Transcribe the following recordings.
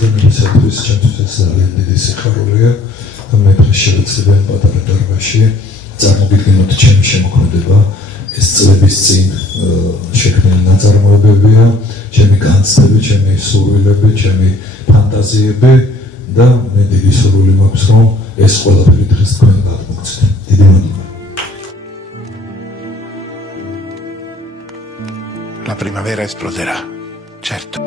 Ձեռնարկատիրս չեմ ძალიან დიდი սიხարულია მე შეიძლება პატარა დარბაზში წარმოგვიდგენთ გინოთ ჩემი შემოქმედება ეს წლების წინ შექმნილი ნაწარმოებებია ჩემი განცდები, ჩემი სურვილები, ჩემი ფანტაზიები და მე დიდი სურვილი მაქვს რომ ეს ყველაფერი დღეს თქვენ გადმოგცეთ. დიდი მადლობა. La primavera esploderà, certo.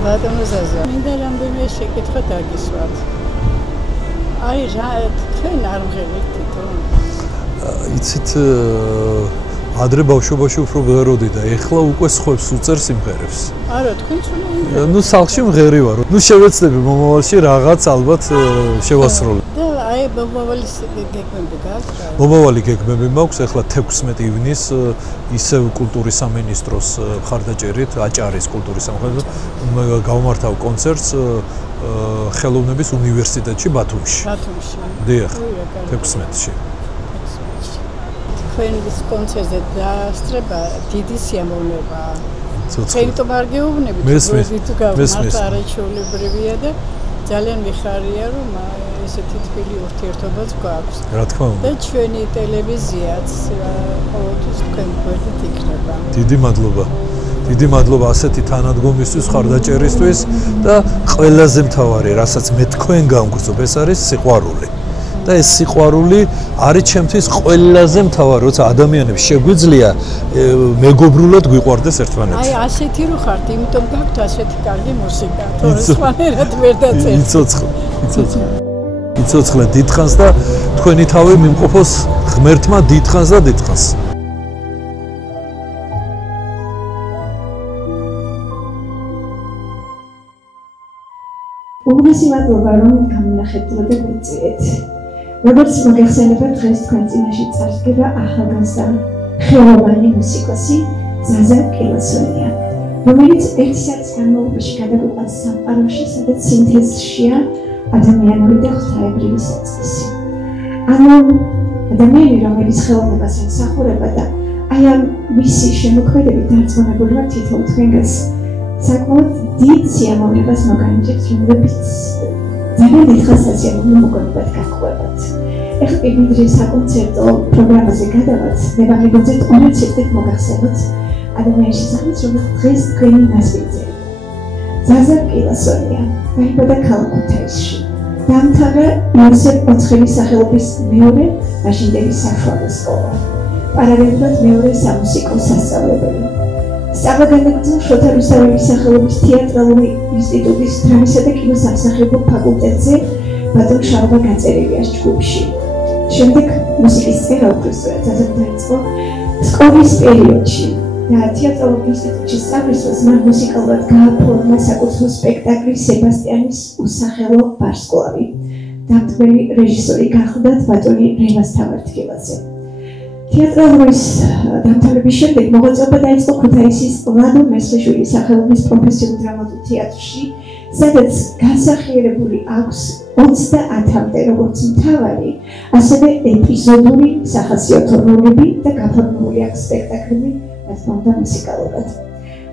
Բադամոզազա, մինդեր ամբեմե շեկետխա դագիսվատ, այ თქვენ არ მღერით თვითონ? იცით ადრე ბავშვობაში უფრო ვღეროდი და ეხლა უკვე სხვებს უწერ სიმღერებს. არა, თქვენც უნდა იმღეროთ. ნუ სახლში მღერი ვარ. ნუ შევეცდები მომავალში რაღაც ალბათ შევასრულო. და აი მომავალი გეგმები გაქვს რა? მომავალი გეგმები მაქვს, ეხლა 16 ივნის ისევ კულტურის სამინისტროს მხარდაჭერით, აჭარის კულტურის სამინისტროს გავმართავ კონცერტს ხელოვნების უნივერსიტეტში ბათუმში. ბათუმში. დიახ, 16-ში. თქვენის კონცერტზე დაასწრება დიდი სიამოვნებაა. თვითონ არ გეუბნებით, თუ გავმართ არაჩვეულებრივია და ძალიან მიხარია რომ ესეთი თბილი ურთიერთობაც გვაქვს. რა თქმა უნდა. და ჩვენი ტელევიზიაც ყოველთვის თქვენ გვერდით იქნება. დიდი მადლობა. დიდი მადლობა ასეთი თანადგომისთვის, ხარდაჭერისთვის და ყველაზე მთავარი, რასაც მე თქვენ გამგრძობ, ეს არის სიყვარული. და ეს სიყვარული არის ჩემთვის ყველაზე მთავარი, როცა ადამიანებს შეგვიძლია მეგობრულად გვიყვარდეს ერთმანეთს. აი ასეთი რო ხართ, იმიტომ გაქვთ ასეთი კარგი მუსიკა, თორე სხვანაირად ვერ დაწერთ. იცოცხლე დიდხანს და თქვენი თავი მიმყოფოს ღმერთმა დიდხანს და დიდხანს. უგრძესი მადლობა რომ გამონახეთ და გვიწიეთ. როგორც მოგეხსენებათ დღეს თქვენ წინაშე წარსდგება ახალგაზრდა ხელოვანი მუსიკოსი ზაზა კილოსონია, რომელიც 1 საათის განმავლობაში გადაგვიყვანს სამყაროში, სადაც სინთეზშია ადამიანური და ღვთაებრივი საწყისი. ანუ ადამიანი, რომელიც ხელოვნებას ემსახურება და აი ამ მისი შემოქმედებით დარწმუნებული ვარ თითოეულ თქვენგანს საკმაოდ დიდ სიამოვნებას მოგანიჭებს, რომლებიც ძალიან დიდხანს ასიამოვნო მოგონებად გაყვებათ. ეხლა პირდაპირ საკონცერტო პროგრამაზე გადავართ, მე ვამეგოძეთ 2 წუთით მოგახსენოთ ადამიანის შესახებ, რომელიც დღეს თქვენი მასპინძელი. ზაზა კილოსონია დაიბადა ქალაქ ქუთაისში. დაამთავრა იოსებ ოცხელის სახელობის მეორე მაშინდელი საშუალო სკოლა. პარალელურად მეორე სამუსიკო სასწავლებელი. სწავლა განაგრძო შოთა რუსთაველის სახელობის თეატრალური ინსტიტუტის დრამისა და კინოსამსახიობო ფაკულტეტზე ბატონ შალვა გაწერილიას ჯგუფში. შემდეგ მუსიკის წერა უფროსად დაიწყო სკოლის პერიოდში და თეატრალურ ინსტიტუტში სწავლისას მან მუსიკალურად გააფორმა საკუთრივ სპექტაკლი სებასტიანის უსახელო ვარსკვლავი. დამდგმელი რეჟისორი გახლდათ ბატონი რევას თავართქილაძე. თეატრალურის დამთავრების შემდეგ მოღვაწეობა დაიწყო ქუთაისის ლადო მესხიშვილის სახელობის პროფესიულ დრამატულ თეატრში, სადაც განსახიერებული აქვს 30-მდე როგორც მთავარი, ასევე ეპიზოდური სახასიათო როლები და გაფორმებული აქვს სპექტაკლები, რაც მომდა მუსიკალურად.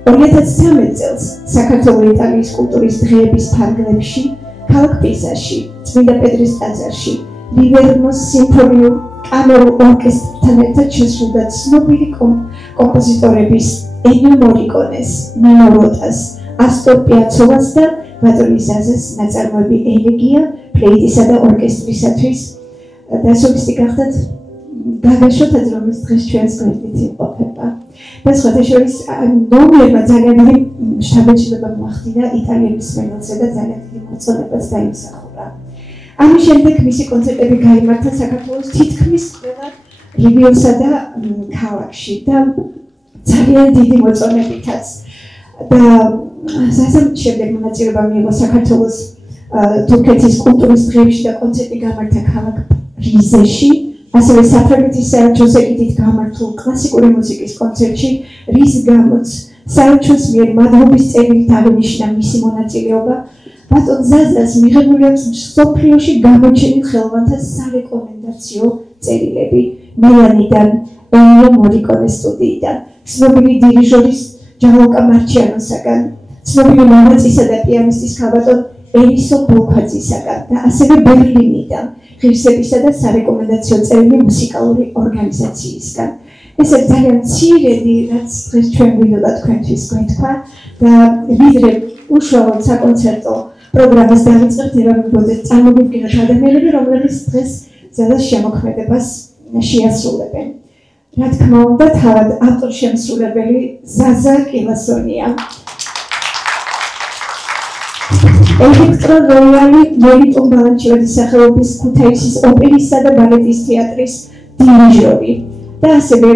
2013 წელს საქართველოს-იტალიის კულტურის დღეების ფარგლებში, ქალაქ პიზაში, წმინდა პეტრეს ტაძარში, ლივერნოს სიმფონიურ კამერულ ორკესტრთან ერთად შესრულდა ცნობილი კომპოზიტორების ენიო მორიკონეს, ნინო როტას, ასტორ პიაცოლას და ბატონი ზაზას ნაწარმოები ელეგია ფლეიტისა და ორკესტრისათვის და სოლისტი გახდათ გაგა შოთაძე, რომელიც დღეს ჩვენს გვერდით იმყოფება. და სხვათა შორის ნომერმა ძალიან დიდი შთაბეჭდილება მოახდინა იტალიელის მენელზე და ძალიან დიდი მოწონებაც დაიმსახურა. ამის შემდეგ მისი კონცერტები გაიმართა საქართველოს თითქმის ყველა რეგიონსა და ქალაქში და ძალიან დიდი მოწონებითაც და სასამ შემდეგ მონაწილეობა მიიღო საქართველოს თურქეთის კულტურის დღეებში და კონცერტი გამართა ქალაქ რიზეში, ასევე საფრანგეთის საელჩოს ეგიდით გამართულ კლასიკური მუსიკის კონცერტში, რის გამოც საელჩოს მიერ მადლობის წერილით აღინიშნა მისი მონაწილეობა. ბატონ ზაზას მიღებული აქვს მსოფლიოში გამოჩენილ ხელოვანთა სარეკომენდაციო წერილები მილანიდან, ენიო მორიკონეს სტუდიიდან, ცნობილი დირიჟორის ჯალოკა მარჩიანოსაგან, ცნობილი მამაცისა და პიანისტის ქალბატონ ელისო ბოლქვაძისაგან და ასევე ბერლინიდან, ღირსებისა და სარეკომენდაციო წერილი მუსიკალური ორგანიზაციისგან. ეს არის ძალიან მცირედი, რაც დღეს ჩვენ გვინდოდა თქვენთვის გვეთქვა და ვიდრე უშუალოდ საკონცერტო პროგრამას დავიწყებთ, მივაგებოდეთ წარმოგიდგენთ ადამიანები, რომლებიც დღეს ზადას შემოქმედებას შეასრულებენ. რა თქმა უნდა, თავად ავტორშემსრულებელი ზაზა კილასონია. ელექტრო-როიალი მელიტონ ბალანჩივაძის სახელობის ქუთაისის ოპერისა და ბალეტის თეატრის დირიჟორი და ასევე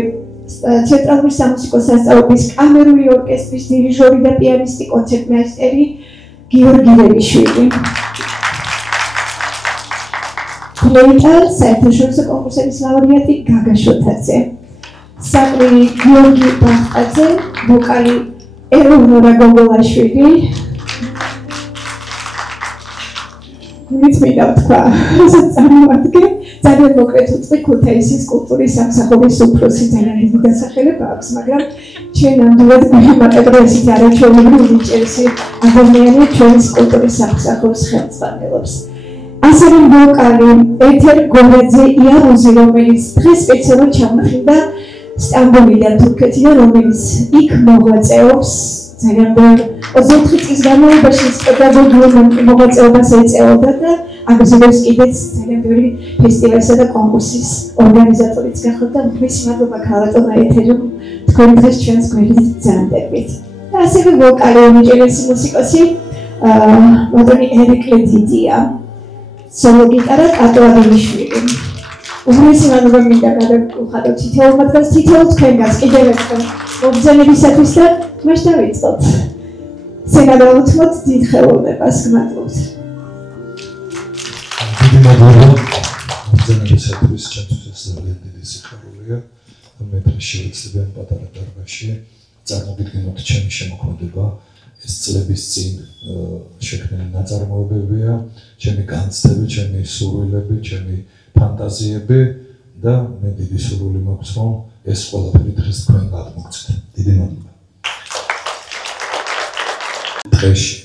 ცენტრალური სამუსიკო სასწავლებლის კამერული ორკესტრის დირიჟორი და პიანისტი, კონცერტმეისტერი გიორგი რევიშვილი. ფლეიტა საერთაშორისო კონკურსების ლაურეატი გაგა შოთაძე. საყვი გიორგი ბახტაძე, ვოკალი ელენორა გოგოლაშვილი. მithმინდა თქვა, რასაც წარმოვადგენ, ძალიან მოკლედ უწყი ქუთაისის კულტურის სამსახურის უფროსი ძალიან დიდი დასახელება აქვს, მაგრამ ჩვენ ამდენად გვიმატებთ ესეთი არაჩვეულებრივი უჭერესი ადამიანი ჩვენს კულტურის სამსახურს ხელმძღვანელობს. ასევე ვოკალი ეთერ გორაძე იაროზი, რომელიც დღეს სპეციალურად ჩამოხდა სტამბოლიდან, თურქეთიდან, რომელიც იქ მოღვაწეობს ძალიან ბევრ 24 წლის განმავლობაში პედაგოგიურ მოღვაწეობას ეწეოდა და აგზელებს კიდეც ძალიან ბევრი ფესტივალისა და კონკურსის ორგანიზატორიც გახდა და მისი მადლობა ქალბატონო ეთერომ თქვენ დღეს ჩვენს გვერდით ბრძანდებით. და ასევე ვოკალი უჭერესი მუსიკოსი ბატონი ერეკლე დიდია. სოლო გიტარა კატო აღინიშვილი. უმრავლესი მადლობა მინდა გადავუხადოთ თითოეულ მათგანს, თითოეულ თქვენგანს კიდევ ერთხელ მოგზაურობისათვის და მაშ დავიწყოთ. სენადაუთმოთ დიდ ხელოვნებას გმადლობთ. დიდი მადლობა მოგზაურობისათვის, ჩემთვის ძალიან დიდი სიხარულეა. მე შევეცდები პატარა დარბაზში წარმოგიდგენოთ ჩემი შემოქმედება. ეს წლების წინ შექმნილი ნაწარმოებებია, ჩემი განცდები, ჩემი სურვილები, ჩემი ფანტაზიები და მე დიდი სურვილი მაქვს, რომ ეს ყველაფერი დღეს თქვენ გადმოგცეთ. დიდი მადლობა. დღეში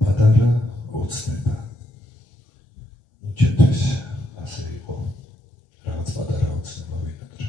პატარა ოცნება. ჩემთვის ასე იყო რაღაც პატარა ოცნება ვინატრე.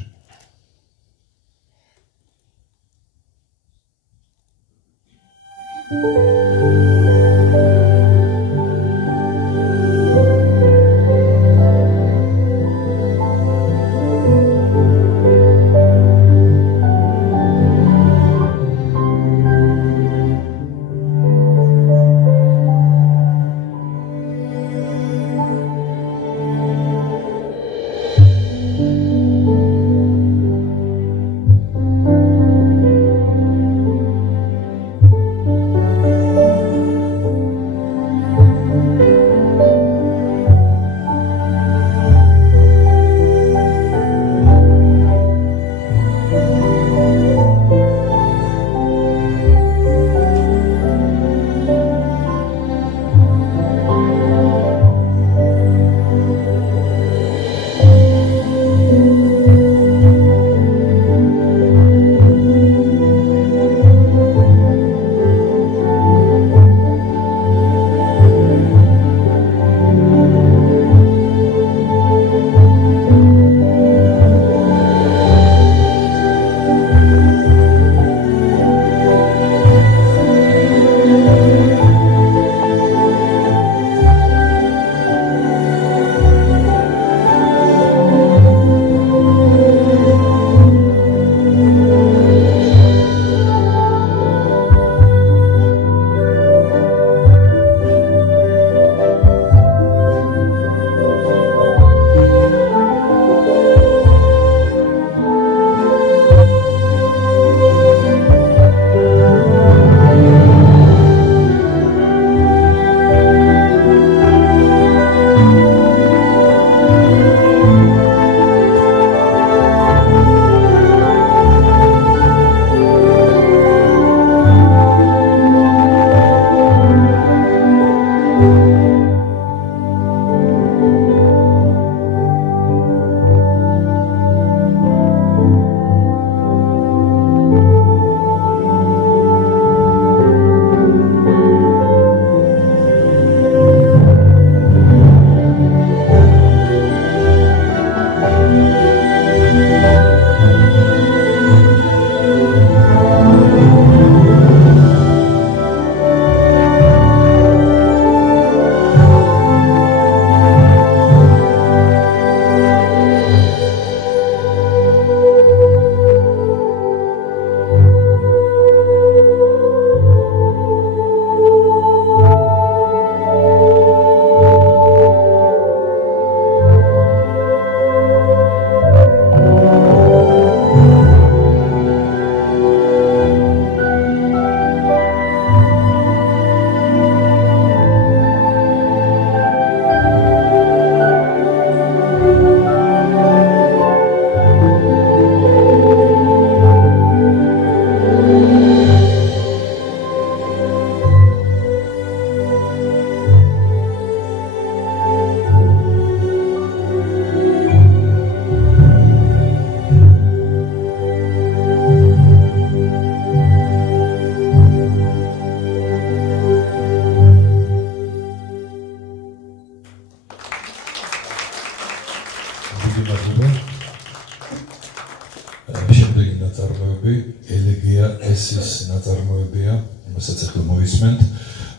ეს ნაწარმოებია, რომელსაც ახლა მოვისმენთ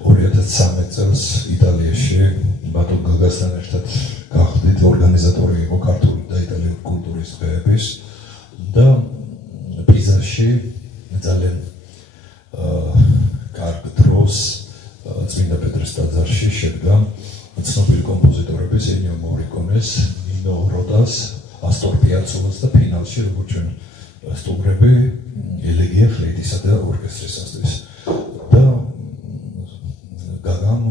2013 წელს იტალიაში ბატონ გაგასთან ერთად გახდით ორგანიზატორი იყო ქართული და იტალიური კულტურის დღეების და პიზაში ძალიან კარგ დროს წმინდა პეტრეს ტაძარში შედგა ცნობილი კომპოზიტორების ენიო მორიკონეს, ნინო როტას, ასტორ პიაცოლას და ფინალში როგორც ჩვენ სტუმრები ელეგია ფლეიტისა და ორკესტრისასთვის და გაგამ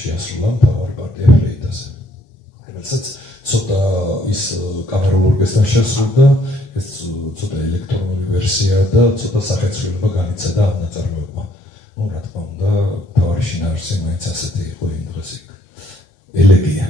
შეასრულა მთავარი პარტია ფლეიტაზე. რომელსაც ცოტა ის კამერულ ორკესტრთან შესრულდა, ეს ცოტა ელექტრონული ვერსია და ცოტა სახეცვლილება განიცადა ამ ნაწარმოებმა. ну, რა თქმა უნდა, მთავარი შინაარსი მაინც ასეთი იყო იმ დღეს იქ. ელეგია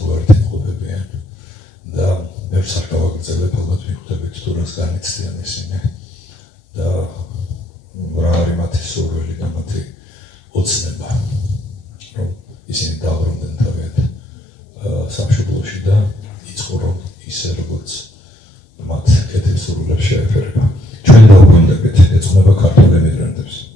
საზღვარით იმყოფებიან და ბევრს არ გავაგრძელებ, ალბათ მიხვდებით თუ რას განიცდიან ისინი და რა არის მათი სურვილი და მათი ოცნება, რომ ისინი დაბრუნდნენ თავიანთ სამშობლოში და იცხოვრონ ისე, როგორც მათ კეთილსურვილებს შეეფერება. ჩვენ დავგვინდებით, ეძღვნება ქართველ ემიგრანტებს.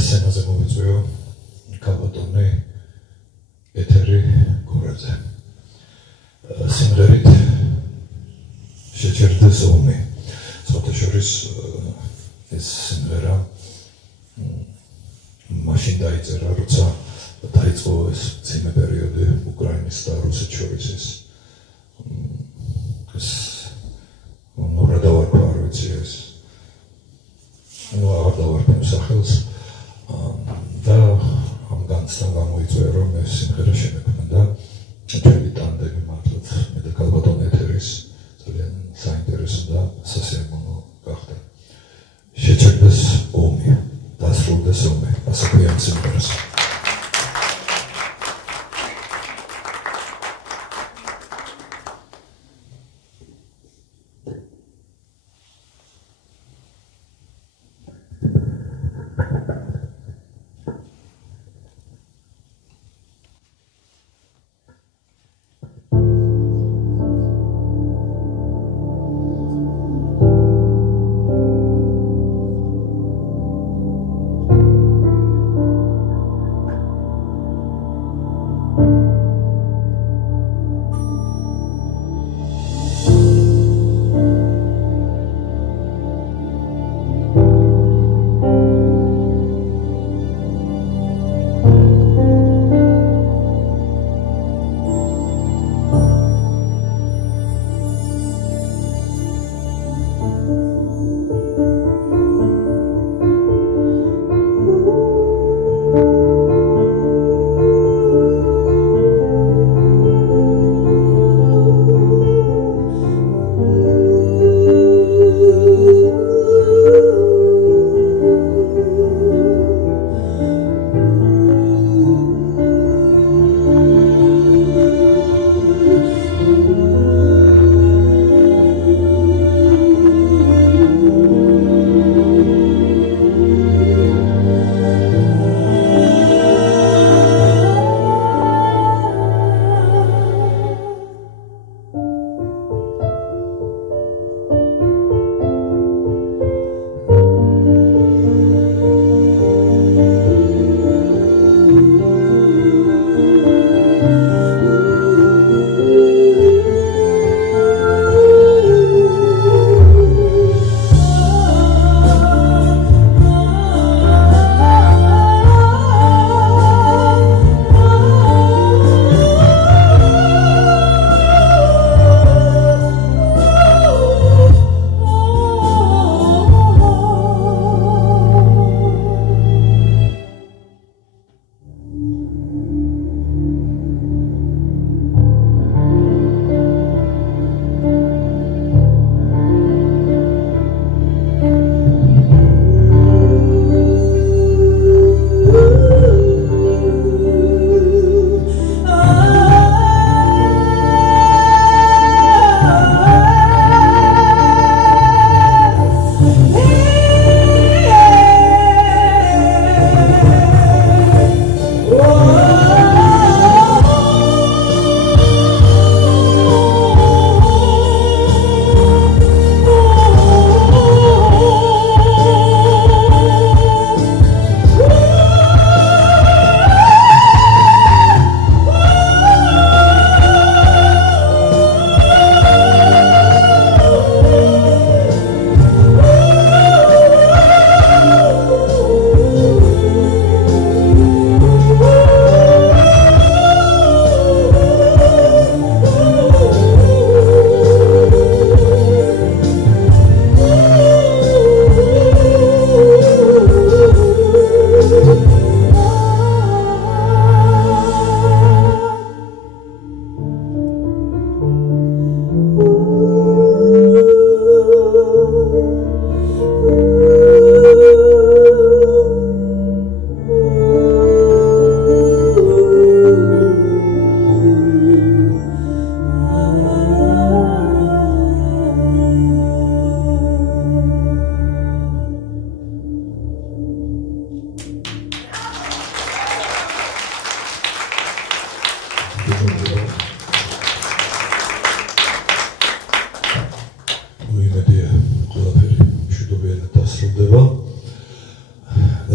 სცენაზე მოვიწვიო ქალბატონი ეთერი გორაძე. სიმღერით შეჩერდეს ომი. სხვათაშორის ეს სიმღერა მაშინ დაიწერა, როცა დაიწყო ეს მძიმე პერიოდი უკრაინის და რუსეთს შორის ეს რა დავარქვა, არ ვიცი ეს. აღარ დავარქვა სახელს და ამ განცდამ გამოიწვია, რომ ეს სიმღერა შემექმნა ჩვენი ტანდემი მართლაც მე და ქალბატონ ეთერის ძალიან საინტერესო და სასიამოვნო გახდა. შეჩერდეს ომი, დასრულდეს ომი, ასე ქვია სიმღერას.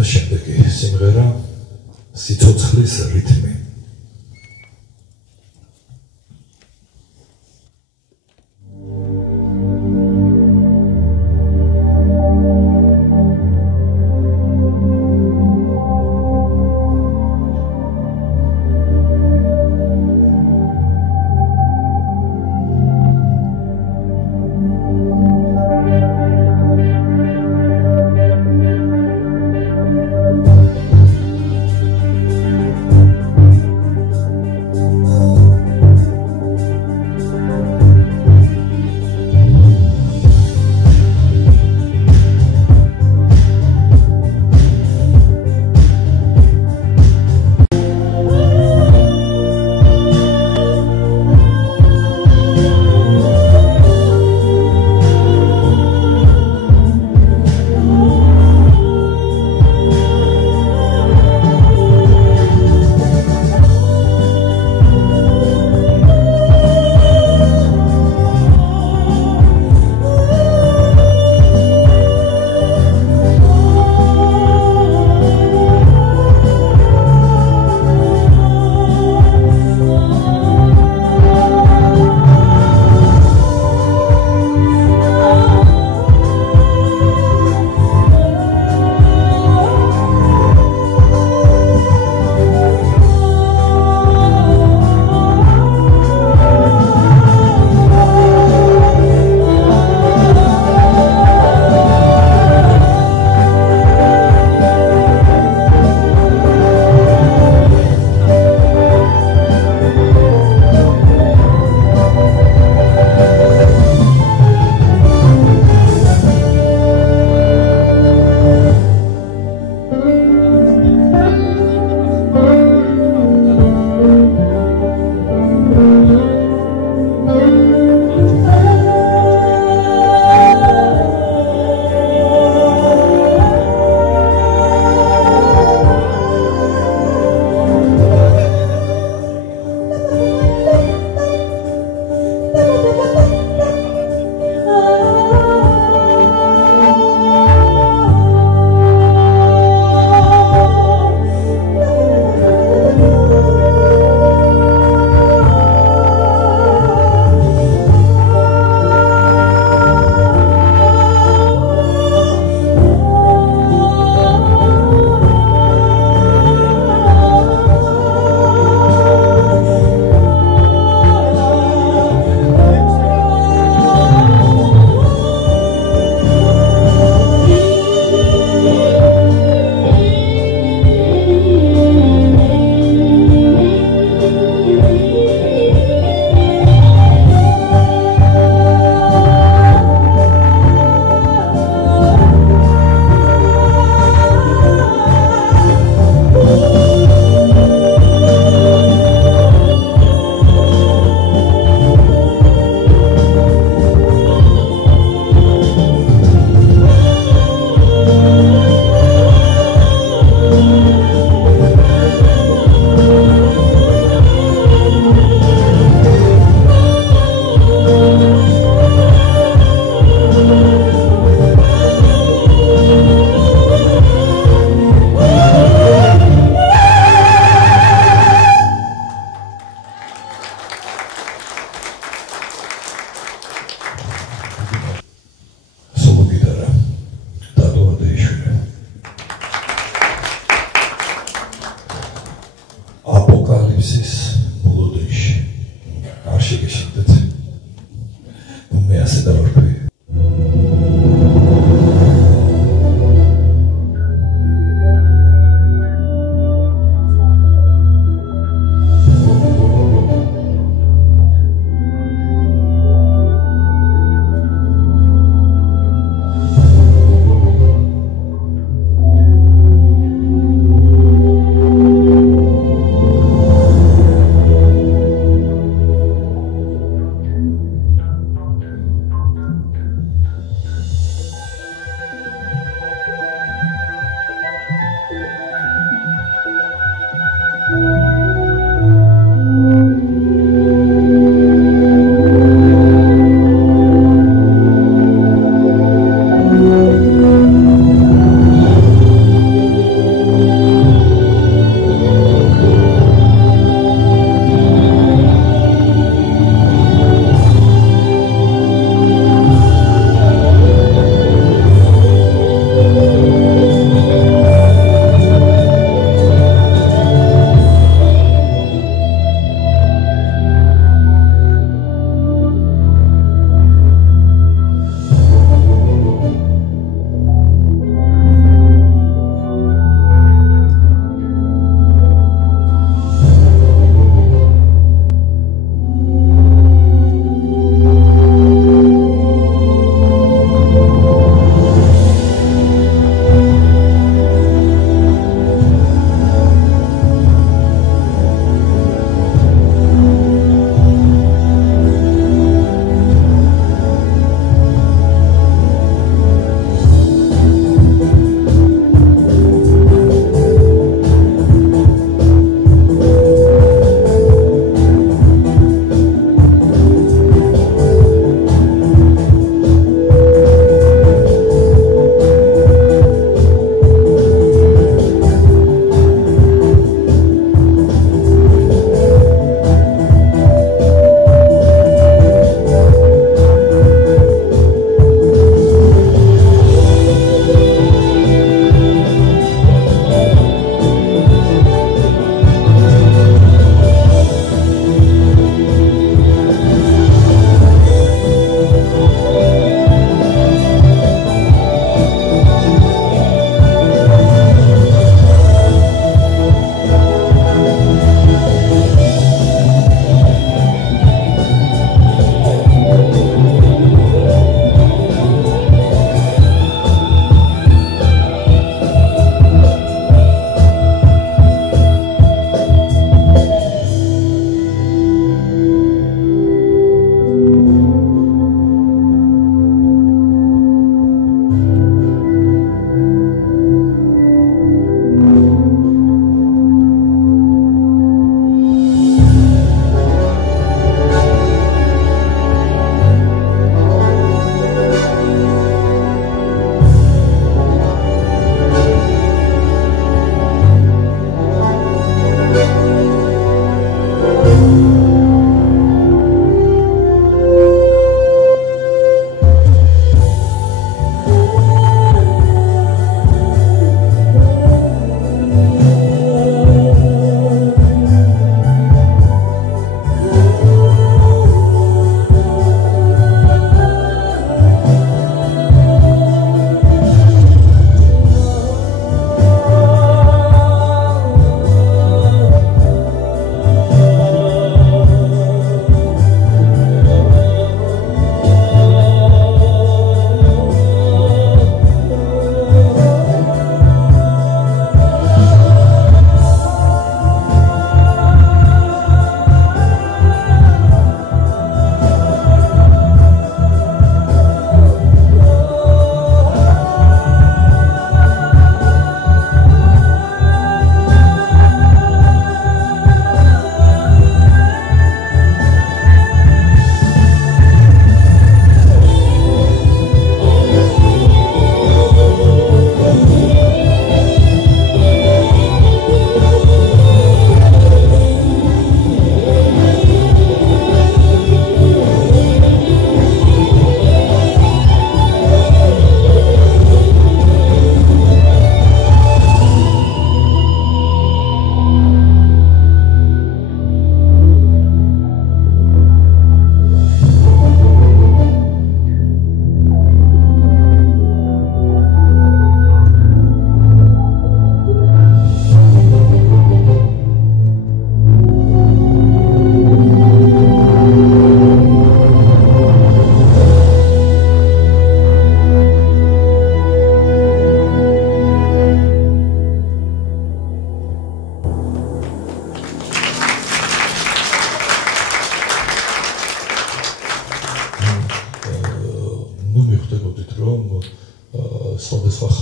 შემდეგი სიმღერა სიცოცხლის რითმი.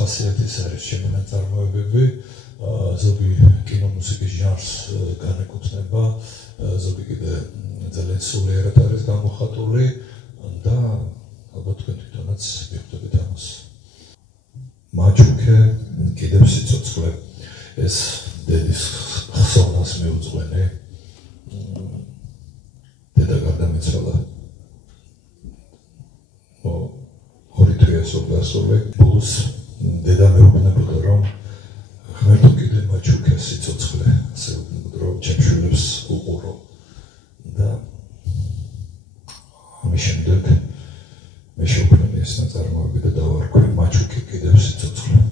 ხასიათის არის ჩემი ნაწარმოებები, ზოგი კინომუსიკის ჟანრს განეკუთვნება, ზოგი კიდე ძალიან სულიერად არის გამოხატული და ალბათ თქვენ თვითონაც მიხვდებით ამას. მაჩუკე კიდევ სიცოცხლე ეს დედის ხსოვნას მიუძღვენი. დედა გარდამიცვალა. ორი თვეას ორგასული ბოლოს დედა მეუბნებოდა რომ ღმერთო კიდე მაჩუკე სიცოცხლე ასე რომ ჩემშვილებს უყურო და ამის შემდეგ მე შევქმნი ეს ნაწარმოები და დავარქვი მაჩუკე კიდევ სიცოცხლე.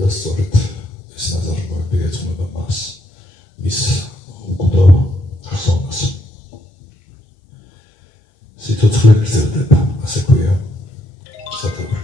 That's sort of it's another word. ნაყოფი ეძღვნება მას, მის უგდო ხსოვნას. სიცოცხლე გრძელდება, ასე ქვია სათავე.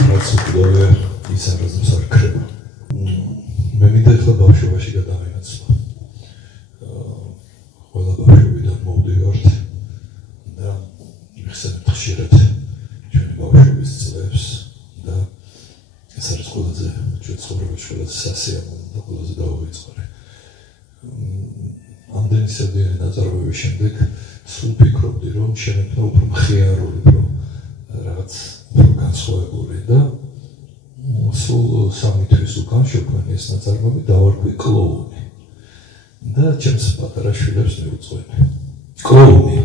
რაც უკვე ის არასდროს არ ქრება. მე მინდა ახლა ბავშვობაში გადავინაცვლა. ყველა ბავშვობიდან მოვდივართ და მიხსენებთ ხშირად ჩვენი ბავშვობის წლებს და ეს არის ყველაზე ჩვენ ცხოვრებაში ყველაზე სასიამოვნო და ყველაზე დაუვიწყარი. ამდენი სევდიანი ნაწარმოების შემდეგ სულ ფიქრობდი, რომ შემეფნა უფრო მხიარული, რომ რაღაც განსხვავებული და სულ 3 თვის უკან შექმნილი ეს ნაწარმოები დავარქვი კლოუნი და ჩემს პატარა შვილებს მივუძღვენი. კლოუნი.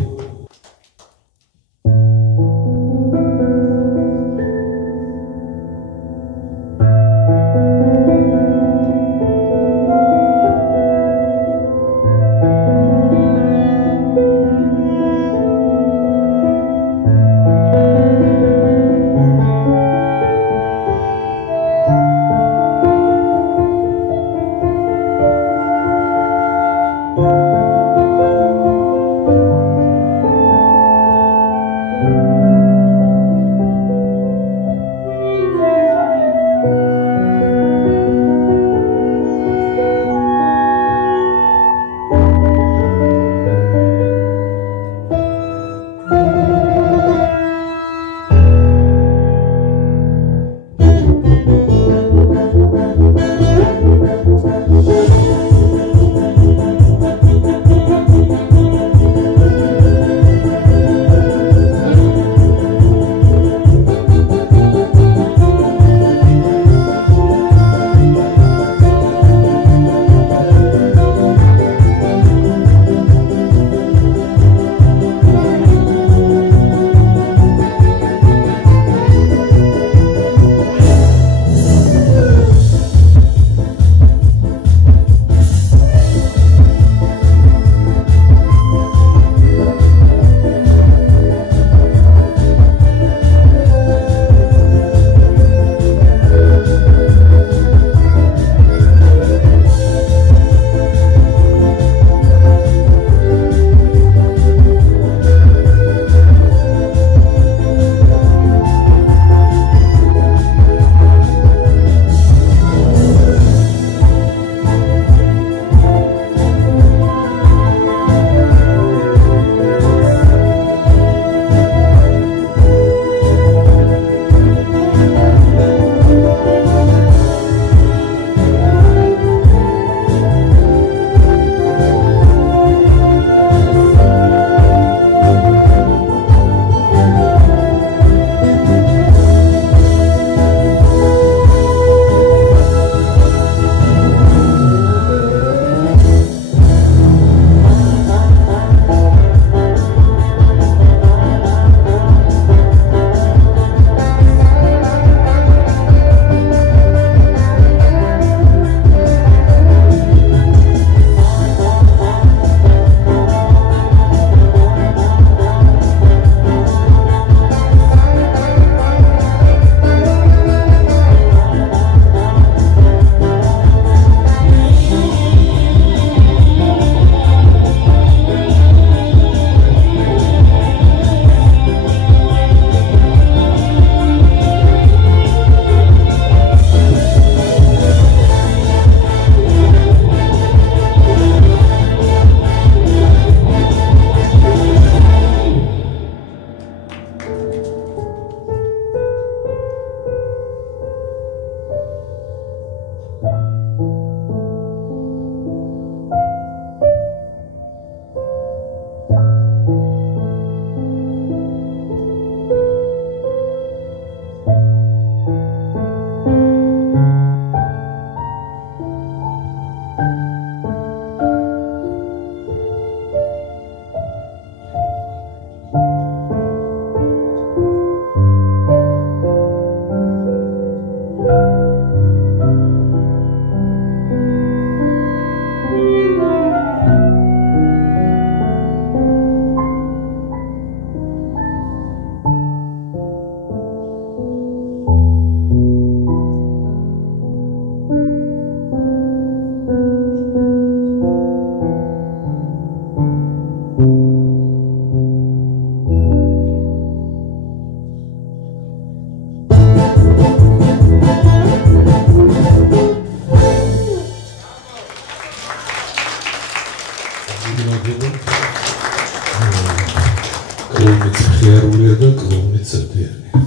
კლოუნიც მხიარულია და კლოუნიც ერთიანი.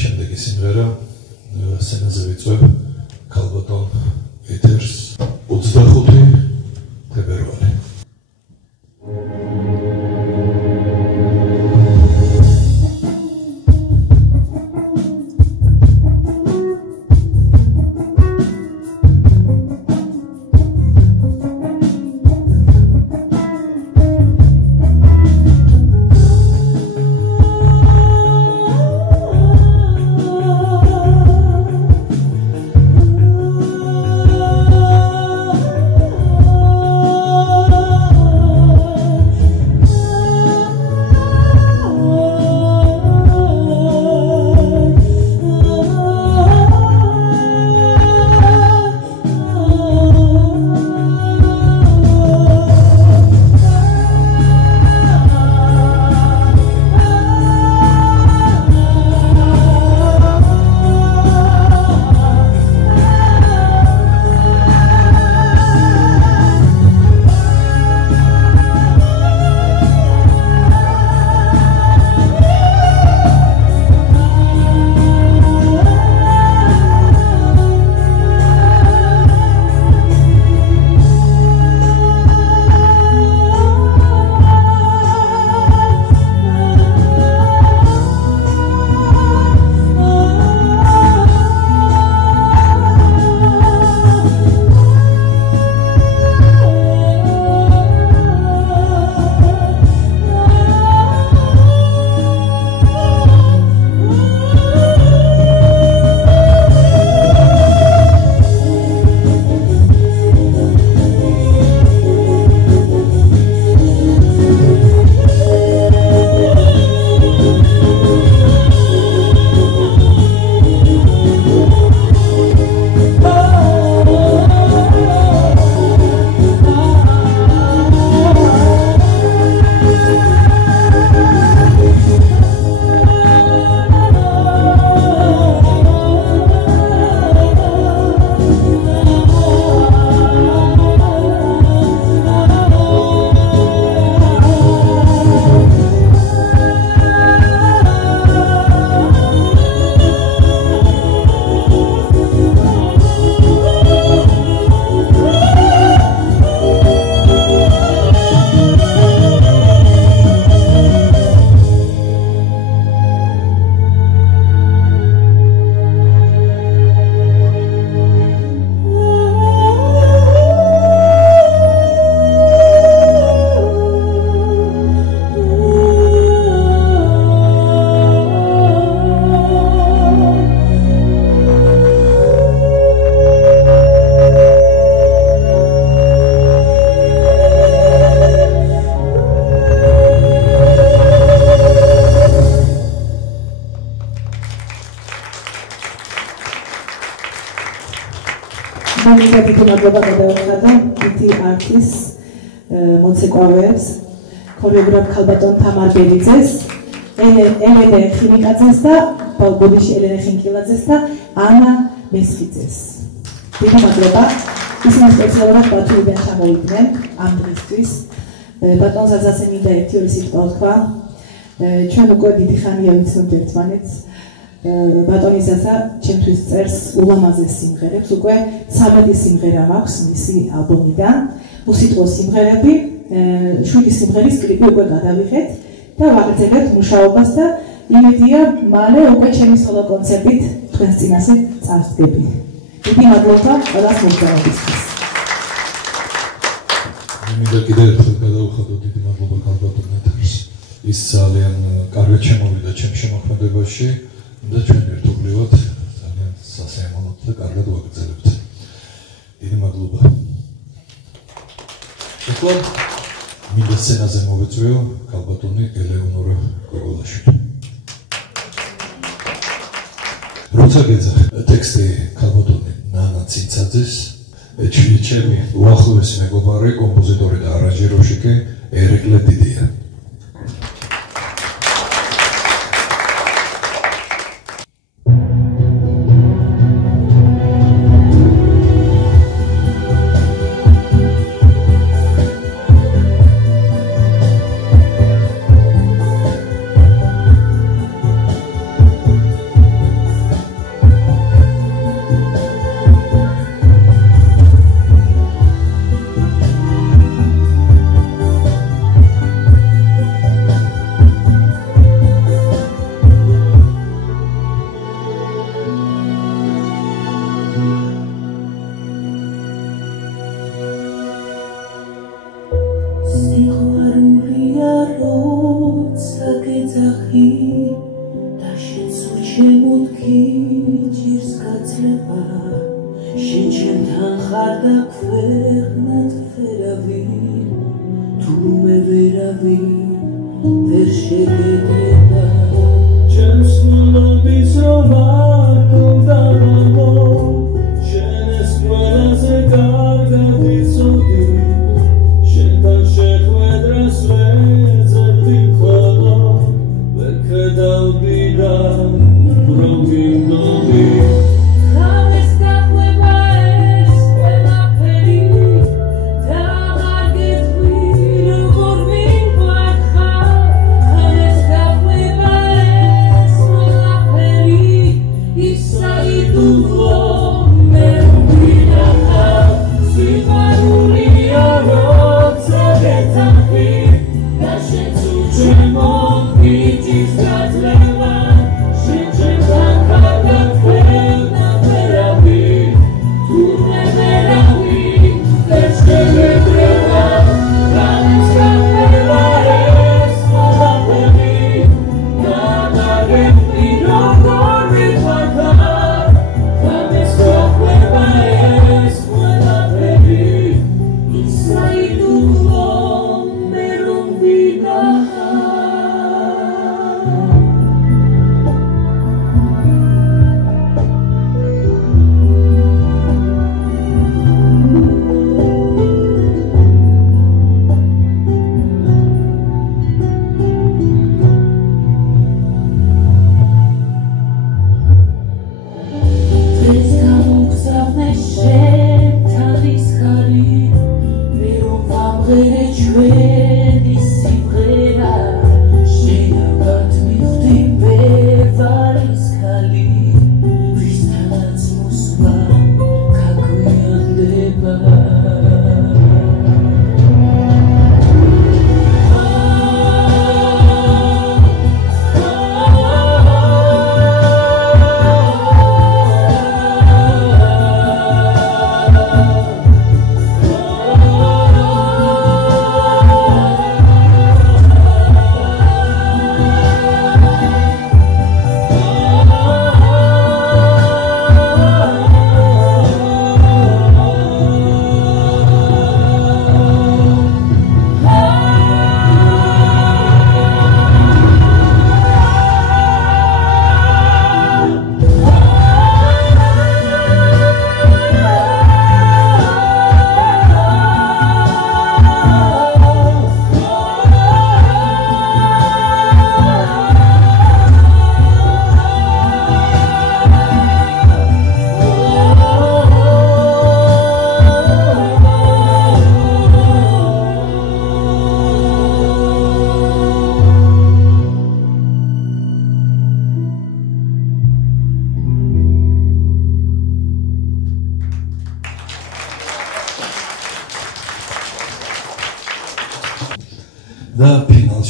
შემდეგი სიმღერა სცენაზე ვიწვევ ქალბატონ ეთერს 25 თებერვალი. ერთად თვითონ მადლობა გადავხადა დიდი არტის მოცეკვავეებს, ქორეოგრაფ ქალბატონ თამარ ბერიძეს, ელენე ხიმიკაძეს და ბოდიში ელენე ხინკილაძეს და ანა მესხიძეს. დიდი მადლობა. ისინი სპეციალურად ბათუმიდან ჩამოვიდნენ ამ დღისთვის. ბატონ ზაზაზე მინდა ერთი-ორი სიტყვა ვთქვა. ჩვენ უკვე დიდი ხანია ვიცნობთ ერთმანეთს. ბატონი ზაზა ჩემთვის წერს ულამაზეს სიმღერებს, უკვე 13 სიმღერა მაქვს მისი ალბომიდან. უსიტყვო სიმღერები, 7 სიმღერის კლიპი უკვე გადავიღეთ და ვაგრძელებთ მუშაობას და იმედია მალე უკვე ჩემი სოლო კონცერტით თქვენს წინაშე წარსდგები. დიდი მადლობა ყველას მოგზაურობისთვის. მინდა კიდევ ერთხელ გადავხადო დიდი მადლობა ქალბატონ ეთერს. ის ძალიან კარგად შემოვიდა ჩემ შემოქმედებაში და ჩვენ ერთობლივად ძალიან სასიამოვნოდ და კარგად ვაგრძელებთ. დიდი მადლობა. ეხლა მინდა სცენაზე მოვეწვიო ქალბატონი ელეონორა გოგოლაშვილი. როცა გეძახ ტექსტი ქალბატონი ნანა ცინცაძის, ჩემი უახლოესი მეგობარი, კომპოზიტორი და არანჟიროვщики ერეკლე დიდია.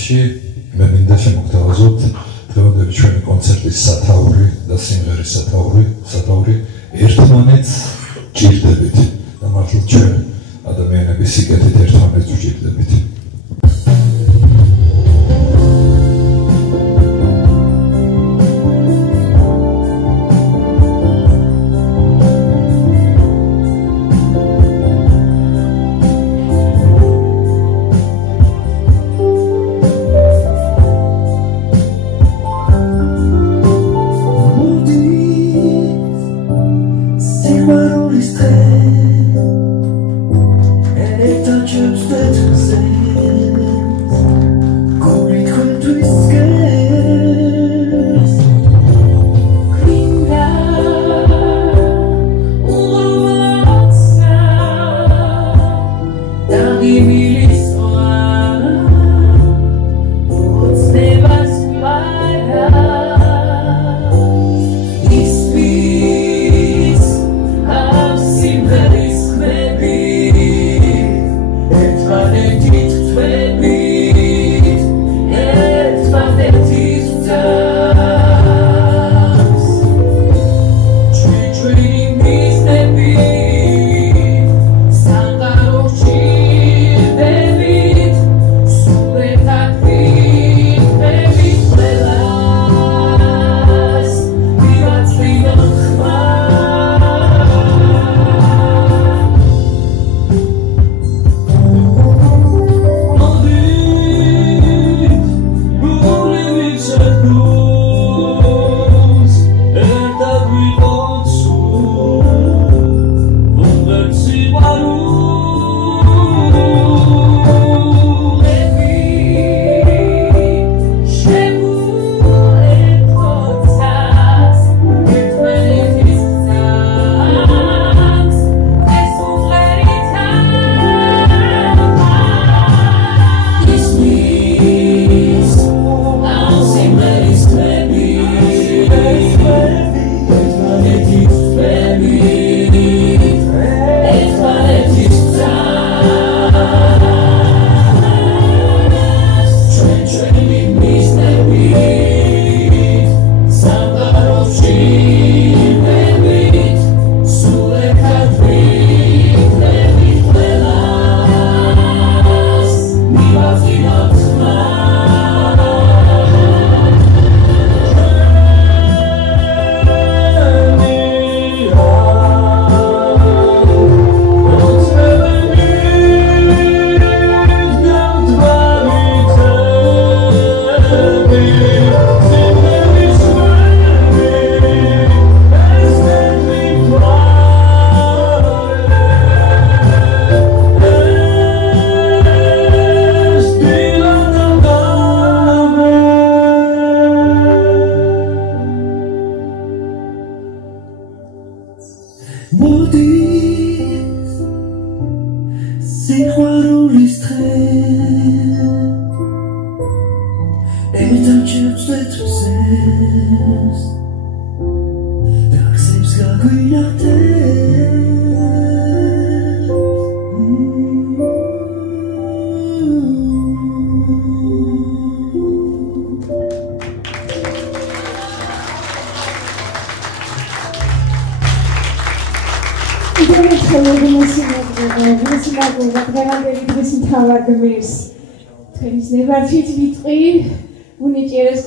წელში მე მინდა შემოგთავაზოთ დღევანდელი ჩვენი კონცერტის სათაური და სიმღერის სათაური ერთმანეთს ჭირდებით და მართლაც ჩვენ ადამიანების სიკეთით ერთმანეთს ვჭირდებით.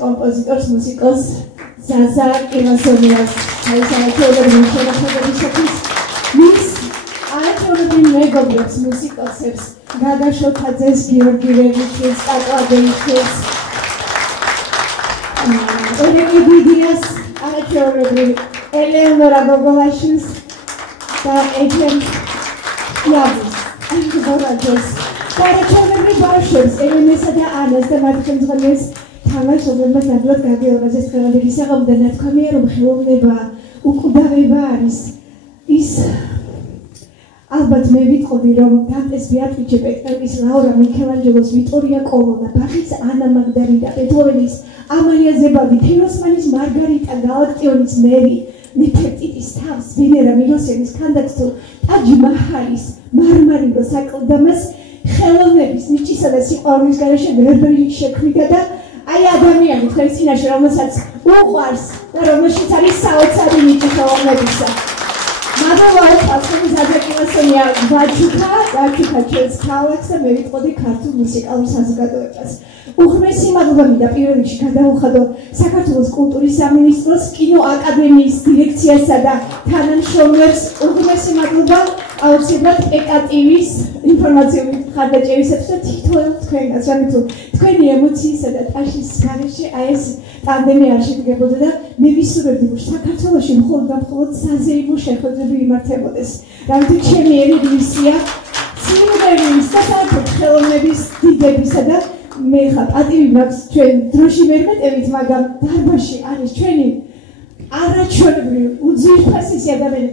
კომპოზიტორს, მუსიკოს ზაზა კილასონიას საერთაშორისო შემოქმედებისათვის მის არაჩვეულებრივ მეგობრებს, მუსიკოსებს, გაგა შოთაძეს, გიორგი რევიჩის, ტაკვადეიშვილს, ელენე დიდიას, არაჩვეულებრივ ელეონორა გოგოლაშვილს და ეჯენ იაბის, არაჩვეულებრივ ბავშვებს, ელენესა და ანას და მათ ხელმძღვანელს თამაშობლებმა ნამდვილად გაგეორაზეს დღევანდელი საღამო და ნათქვამია, რომ ხელოვნება, უკვდავება არის ის ალბათ მე ვიტყოდი, რომ დანტეს ბეატრიჩე პეტრელის, ლაურა მიქელანჯელოს, ვიტორია კოლონა, ბახის ანა მაგდალენა, ბეთჰოვენის ამალია ზებალდი, თიროსმანის მარგარიტა, გალაქტიონის მერი, ნეფერტიტის თავს, ვენერა მილოსენის, ქანდაკსტო, ტაჯ მაჰალის, მარმარილოს, აკლდამას ხელოვნების ნიჭისა და სიყვარულის გარეშე ვერ შექმნიდა და აი ადამიანი თქვენ წინაშე რომელსაც უყვარს და რომელშიც არის საოცარი ნიჭი ხელოვნებისა. მადლობა ახალწლების აჯაკილასენია ვაჩუქა ჩვენს ქალაქს და მე ვიტყოდი ქართულ მუსიკალურ საზოგადოებას. უღრმესი მადლობა მინდა პირველ რიგში გადაუხადო საქართველოს კულტურის სამინისტროს, კინოაკადემიის დირექციასა და თანამშრომლებს. უღრმესი მადლობა აუცილებლად PKTV-ს ინფორმაციული მხარდაჭერისათვის და თითოეულ თქვენგანს, რამე თუ თქვენი ემოციისა და ტაშის გარეშე აი ეს ტანდემი არ შედგებოდა და მე ვისურვებდი რომ საქართველოში მხოლოდ და მხოლოდ საზეიმო შეხვედრები იმართებოდეს. რამე თუ ჩემი ეროვნებისა სიმღერების და საერთოდ ხელოვნების დიდებისა და მე ხა პატივი მაქვს ჩვენ დროში მერმეტებით, მაგრამ დარბაზში არის ჩვენი არაჩვეულებრივი უძვირფასი ადამიანი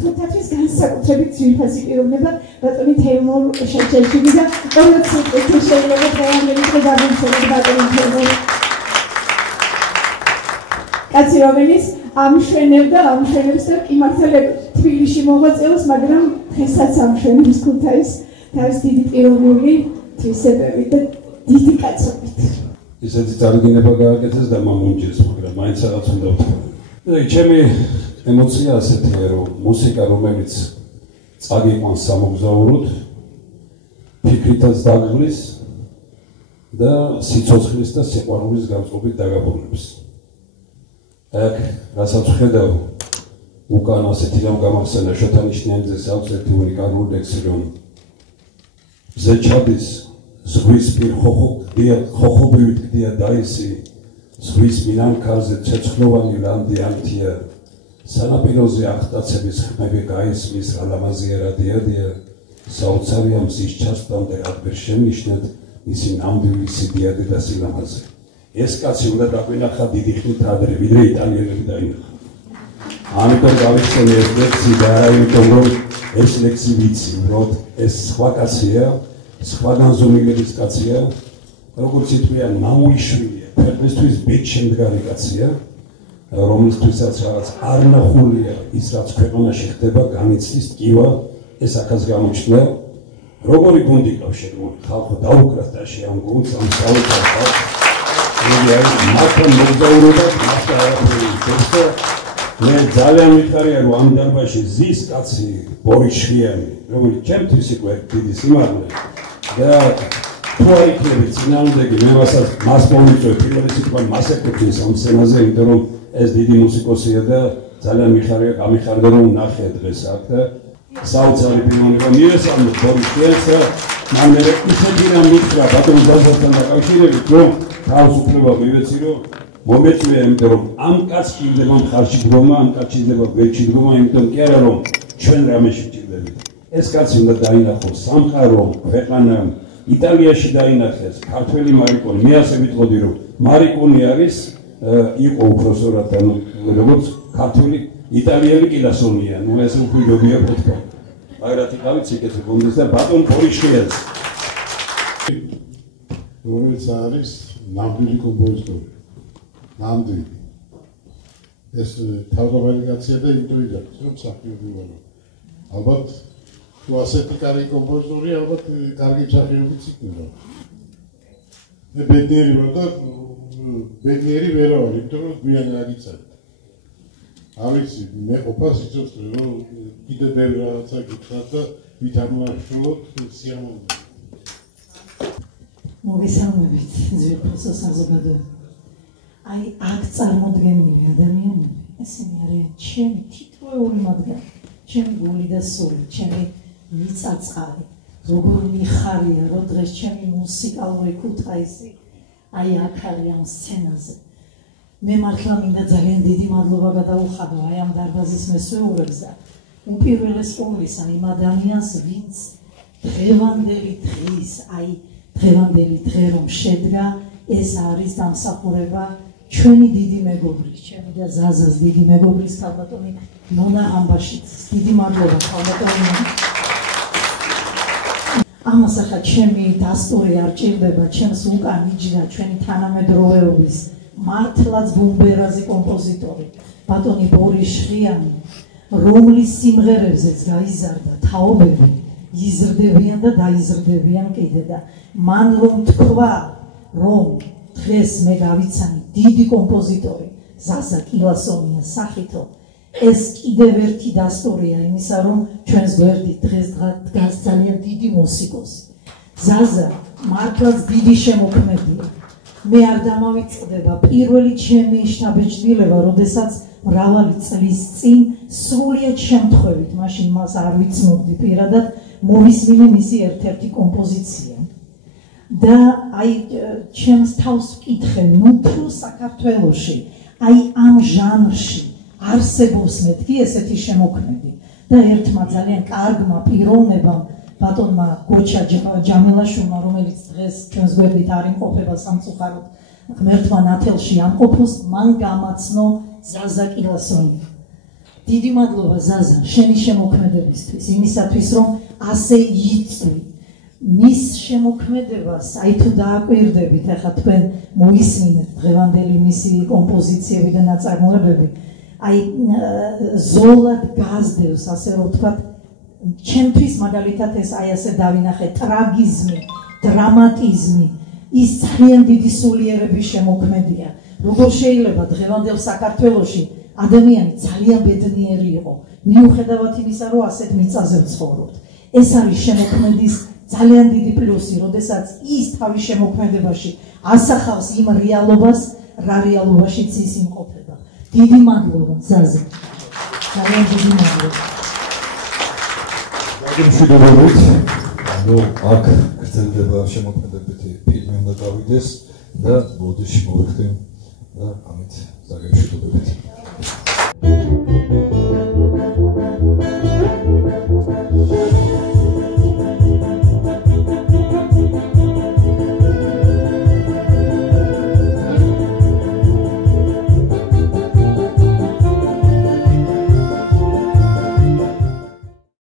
თუთათვის განსაკუთრებით ძვირფასი პიროვნება ბატონი თეიმურ შეჩერჩიძე და ყოველთვის შეიძლება დღევანდელი გადამსვლელი ბატონი თეიმურ კაცი რომელიც ამშვენებს და კი მართლა თბილისში მოღვაწეობს, მაგრამ დღესაც ამშვენებს ქუთაისს თავის დიდი პიროვნული თვისებებით და დიდი კაცობით. ისეთი წარდგინება გააკეთეს და მამონჯეს, მაგრამ მაინც რაღაც უნდა ვთქვა. ჩემი ემოცია ასეთია, რომ მუსიკა, რომელიც წაგიყვანს სამოგზაუროდ, ფიქრითაც დაგღლის და სიცოცხლის და სიყვარულის გამწყობით დაგაბრუნებს. აქ რასაც ვხედავ, უკან ასეთი რამ გამახსენა შოთანიშნიანიძეს აქვს ერთი უნიკალური ლექსი, რომ ზეჩადის ზღვის პირ ხოხობივით გდია დაისი, ზღვის მინანქარზე ცეცხლოვანი ლანდი ანთია, სანაპიროზე ახტაცების ხმები გაისმის, რა ლამაზია რა დიადია, საოცარია მზის ჩასტამდე რად ვერ შემიშნეთ ისი ნამდვილი სიდიადე და სილამაზე. ეს კაცი უნდა დაგვინახა დიდი ხნით ადრე, ვიდრე იტალიელები დაინახა. ამიტომ გავიხსენე ეს ლექსი და არა იმიტომ, რომ ეს ლექსი ვიცი, უბრალოდ ეს სხვა კაცია, სხვა განზომილების კაცია, როგორც ითქვიან, მამული შვილია, ქვეყნისთვის ბედშემდგარი კაცია, რომლისთვისაც რაღაც არ ნახულია ის, რაც ქვეყანაში ხდება, განიცდის ტკივა, ეს აქაც გამოჩნდა. როგორი გუნდი ყავს შეგმული, ხალხო დაუკრათ დაში ამ გუნდს, ამ საოცარ ხალხს. მათთან მოგზაურობა, მათთან არაფერი იცის და მე ძალიან მიხარია, რომ ამ დარბაზში ზის კაცი ბორის შვიანი, რომელიც ჩემთვის იყო ერთ დიდი სიმაღლე და თუ არ იქნები წინააღმდეგი, მე მას მოვიწვევ პირველი სიტყვა მას ეკუთვნის ამ სცენაზე, იმიტომ რომ ეს დიდი მუსიკოსია და ძალიან მიხარია, გამიხარდა რომ ნახე დღეს აქ და საოცარი პიროვნება მივესალმე ბორის შვიანს და მან მე ისეთი რამ მითხრა ბატონ ზალბასთან დაკავშირებით, რომ თავს უფლება მივეცი, რომ მომეწვია, იმიტომ რომ ამ კაცს ჭირდება მხარში დგომა, ამ კაცს ჭირდება გვერდში დგომა, იმიტომ კი არა რომ ჩვენ რამეში ვჭირდებით. ეს კაცი უნდა დაინახოს სამყარო, ქვეყანა, იტალიაში დაინახეს ქართველი მარიკონი. მე ასე ვიტყოდი, რომ მარიკონი არის იყო უпроსორად ანუ როგორც ქართველი იტალიელი კილასონია, ნუ ეს უკვე ჯობია პოდკასტი. მაგრამ თვითონ ციკეთი გონდეს და ბატონ პორიშიელს. რომელიც არის ნამდვილი კომპოზიტორი. ნამდვილი. ეს თავგადასავლია და ინტუიტი, რომ საფრთხე ვარ. ალბათ თუ ასეთი კარგი კომპოზიტორი, ალბათ კარგი მსახიობიც იქნება. მე ბედნიერი ვარ და ბედნიერი ვერ ვარ, იმიტომ რომ გვიან გაგიცადეთ. ავიცი, მე ყოფა სიცოცხლე, რომ კიდე ბევრი რაღაცა გითხრათ და ვით არ მოვაშოროთ სიამოვნებით. მოგესალმებით, ძვირფასო საზოგადოება. აი, აქ წარმოდგენილი ადამიანები, ესენი არიან ჩემი თითოეული მათგანი, ჩემი გული და სული, ჩემი მიწაწყალი, როგორ მიხარია, რომ დღეს ჩემი მუსიკალური ქუთაისი აი აქ არის ამ სცენაზე. მე მართლა მინდა ძალიან დიდი მადლობა გადაუხადო აი ამ დარბაზის მესვეურებს და უპირველეს ყოვლისა იმ ადამიანს, ვინც დღევანდელი დღის, აი დღევანდელი დღე რომ შედგა, ეს არის დამსახურება ჩვენი დიდი მეგობრის, ჩემი და ზაზას დიდი მეგობრის ქალბატონი ნონა ამბაშიძის. დიდი მადლობა ქალბატონი. ამას ახლა ჩემი დასტური არ ჭირდება, ჩემს უკან იჯდა ჩვენი თანამედროვეობის მართლაც ბუმბერაზი კომპოზიტორი, ბატონი ბორის შვიანი, რომლის სიმღერებზეც გაიზარდა თაობები, იზრდებიან და დაიზრდებიან კიდე და მან რომ თქვა რომ დღეს მე გავიცანი დიდი კომპოზიტორი ზაზა კილასონია სახითო ეს კიდევ ერთი დასტურია იმისა რომ ჩვენს გვერდით დღეს დგას ძალიან დიდი მუსიკოსი ზაზა მართლაც დიდი შემოქმედია მე არ დამავიწყდება პირველი ჩემი შთაბეჭდილება როდესაც მრავალი წლის წინ სრულიად შემთხვევით მაშინ მას არ ვიცნობდი პირადად მოვისმინე მისი ერთ-ერთი კომპოზიცია და აი ჩემს თავს ვკითხე ნუ თუ საქართველოში აი ამ ჟანრში არსებობს მეთქი ესეთი შემოქმედი და ერთმა ძალიან კარგმა პიროვნებამ ბატონმა გოჩა ჯამილაშვილმა რომელიც დღეს ჩვენს გვერდით არ იმყოფება სამწუხაროდ ღმერთმა ნათელში ამყოფოს მან გამაცნო ზაზა კილასონი დიდი მადლობა ზაზა შენი შემოქმედებისთვის იმისათვის რომ ასე იწვი მის შემოქმედებას აი თუ დააკვირდებით ახლა თქვენ მოისმინეთ დღევანდელი მისი კომპოზიციები და ნაწარმოებები აი ზოლად გაზდევს ასე რომ ვთქვათ ჩემთვის მაგალითად ეს აი ასე დავინახე ტრაგიზმი დრამატიზმი ის ძალიან დიდი სულიერების შემოქმედია როგორ შეიძლება დღევანდელ საქართველოში ადამიანი ძალიან ბედნიერი იყო მიუხედავად იმისა რომ ასეთ მიწაზე ვცხოვრობთ ეს არის შემოქმედის ძალიან დიდი პლუსი როდესაც ის თავის შემოქმედებაში ასახავს იმ რეალობას რა რეალობაშიც ის იმყოფება დიდი მადლობა ზაზა ძალიან დიდი მადლობა მშვიდობებით ანუ აქ გრძელდება შემოქმედებითი ფილმი უნდა გავიდეს და ბოდიში მოვიხდე